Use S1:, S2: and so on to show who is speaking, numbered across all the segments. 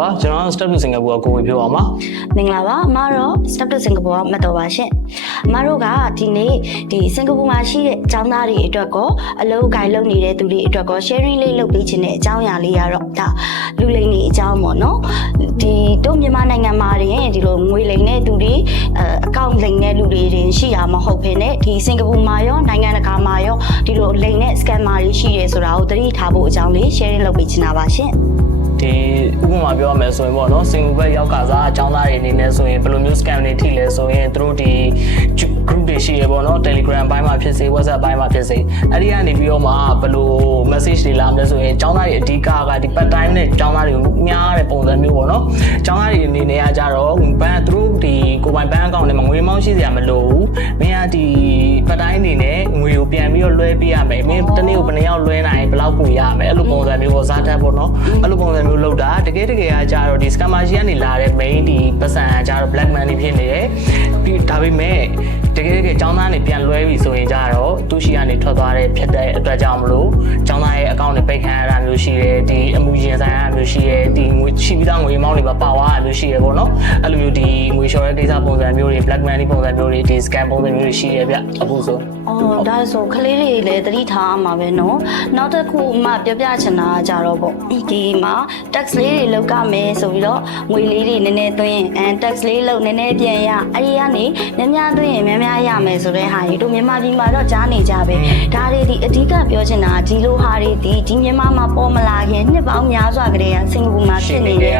S1: ပါကျွန်တော် step to Singapore ကိုကိုဝေပြောပါမှာ
S2: မင်္ဂလာပါအမတော့ Step to Singapore ကမှတ်တော်ပါရှင်အမတို့ကဒီနေ့ဒီစင်ကာပူမှာရှိတဲ့ကျောင်းသားတွေအတွက်ကောအလုပ်အကိုင်လုပ်နေတဲ့သူတွေအတွက်ကော sharing လေးလုပ်ပေးခြင်းတဲ့အကြောင်းအရာလေးကတော့ဒါလူလိမ်တွေအကြောင်းပေါ့နော်ဒီတို့မြန်မာနိုင်ငံမှာရင်ဒီလိုငွေလိမ်တဲ့သူတွေအအကောင့်လိမ်တဲ့လူတွေတင်ရှိတာမဟုတ်ဘဲနဲ့ဒီစင်ကာပူမှာရောနိုင်ငံတကာမှာရောဒီလိုလိမ်တဲ့ scammer တွေရှိတယ်ဆိုတာကိုသတိထားဖို့အကြောင်းလေး sharing လုပ်ပေးချင်တာပါရှင်
S1: ဒီဥပမာပြောရမယ်ဆိုရင်ပေါ့နော် single bed ရောက်ကစားအကြောင်းသားတွေအနေနဲ့ဆိုရင်ဘယ်လိုမျိုး scam တွေထိလဲဆိုရင်သူတို့ဒီ group တွေရှိရပေါ့နော် Telegram ဘိုင်းမှာဖြစ်စေ WhatsApp ဘိုင်းမှာဖြစ်စေအဲ့ဒီကနေပြီးတော့မှဘယ်လို message တွေလာမလဲဆိုရင်အကြောင်းသားတွေအဓိကကဒီ part time နဲ့အကြောင်းသားတွေကိုများတဲ့ပုံစံမျိုးပေါ့နော်အကြောင်းသားတွေအနေနဲ့ကကြတော့ဘန်သူတို့ဒီကိုပိုင်ဘန်အကောင့်ထဲမှာငွေမောင်းရှိစရာမလိုဘူးမင်းကဒီ part time အနေနဲ့ငွေကိုပြန်ပြီးတော့ လွှဲပေးရမယ်မင်းတစ်နေ့ကိုဘယ်နှယောက်လွှဲနိုင်ဘယ်လောက်ပို့ရမယ်အဲ့လိုပုံစံမျိုးကိုစားတတ်ပေါ့နော်အဲ့လိုပုံစံမျိုးလောက်တာတကယ်တကယ်ကကြတော့ဒီ scammer ကြီးကနေလာတဲ့ main ဒီပတ်စံကကြတော့ black money ဖြစ်နေတယ်ပြီးဒါပေမဲ့တကယ်တကယ်ចောင်းသားနေပြန်လွှဲပြီဆိုရင်ကြတော့သူရှိကနေထွက်သွားတဲ့ဖြစ်တဲ့အတွက်ကြောင့်မလို့ចောင်းသားရဲ့ account တွေပိတ်ခံရတာမျိုးရှိတယ်ဒီအမှုရင်ဆိုင်ရတာမျိုးရှိရဲဒီငွေရှိပြီးသားငွေမောင်းတွေပါပါဝါအမျိုးရှိရဲပေါ့နော်အဲ့လိုမျိုးဒီငွေလျှော်ရဲကိစ္စပုံစံမျိုးတွေ black money ပုံစံမျိုးတွေဒီ scam ပုံစံမျိုးတွေရှိရဲဗျအခုဆို
S2: အော်ဒါဆိုကလေးတွေလည်းသတိထားအောင်ပါပဲနော်နောက်တစ်ခုမှပြပြချင်တာကြတော့ပေါ့ဒီမှာ tax လေးတွေလောက်ကမယ်ဆိုပြီးတော့ငွေလေးတွေနည်းနည်းသွင်းအန် tax လေးလောက်နည်းနည်းပြန်ရအဲ့ဒီကနေများများသွင်းရင်များများရမယ်ဆိုတဲ့ဟာကြီးတို့မြန်မာပြည်မှာတော့ကြားနေကြပဲဒါတွေဒီအဓိကပြောချင်တာဒီလိုဟာတွေဒီဒီမြန်မာမှာပေါ်မလာခင်နှစ်ပေါင်းများစွာကလေးတည်းကစင်ကာပူမှာဖြစ်နေတဲ့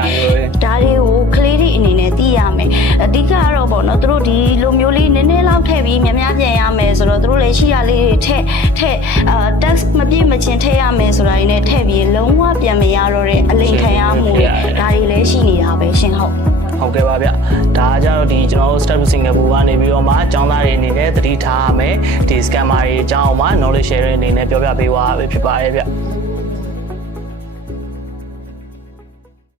S2: ဒါတွေကိုကလေးတွေအနေနဲ့သိရမယ်အဓိကကတော့ပေါ့နော်သူတို့ဒီလိုမျိုးလေးနည်းနည်းလောက်ထည့်ပြီးများများပြန်ရမယ်ဆိုတော့သူတို့လည်းရှိရလေးတွေထည့်ထည့်အာ tax မပြည့်မချင်းထည့်ရမယ်ဆိုတာတွေနဲ့ထည့်ပြီးလုံးဝပြန်မရတော့တဲ့အလိမ်ခံရမှုတွေဒါတွေလည်းရှိနေတာပဲရှင်ဟုတ်
S1: ဟုတ်ကဲ့ပါဗျဒါကကြတော့ဒီကျွန်တော်တို့ step to Singapore ကနေပြီးတော့မှအကြောင်းသားတွေအနေနဲ့သတိထားရမယ်ဒီ scammer တွေအကြောင်းမှာ knowledge share အနေနဲ့ပြောပြပေးသွားပဲဖြစ်ပါတယ်ဗျ